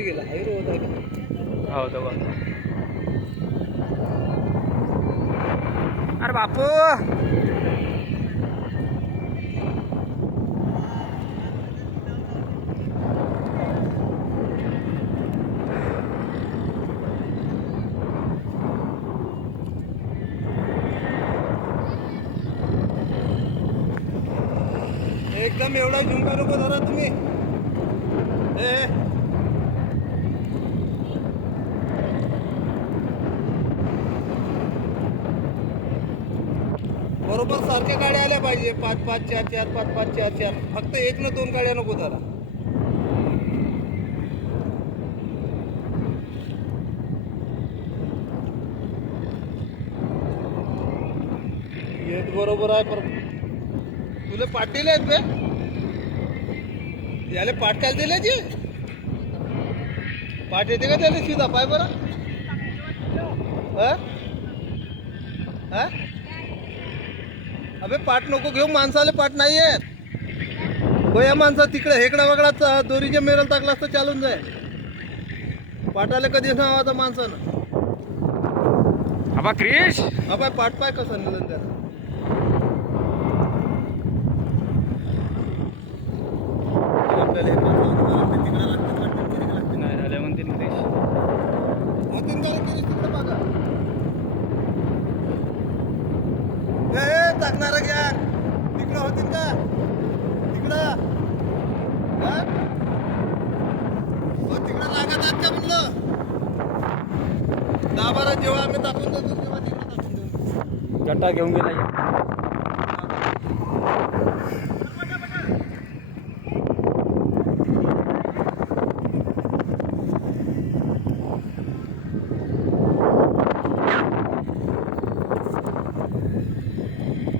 कुठे गेला हायरो होता का हो तो बघ अरे बापू एकदम एवढा झुमका नको धरा तुम्ही बरोबर सारख्या गाड्या आल्या पाहिजे 5-5-4-4 5-5-4-4 फक्त 1 न 2 गाड्या नको धरा येत बरोबर आहे पर तुला पाठ दिले आहेत बे याले पाठ काय दिले जी पाठ येते का त्याला सीधा पाय बरं अबे पाठ नको घेऊ माणसाला पाठ नाही आहेत गोया माणसा तिकडे हेकडा वगळा दोरीच्या मेरल टाकला असतं चालून जाय पाठाला कधी नाव आता माणसानं अबा क्रिश हा पाठ पाय कसं निघून त्याला नाही झाले म्हणते क्रिश होतीन का रे तिकडे बघा टाकणार घ्या तिकडं होतीन का तिकडं हो तिकडं लागत आहात का म्हणलं 10-12 जेव्हा आम्ही टाकून देतो तेव्हा तिकडं टाकून देऊ गट्टा घेऊन गेला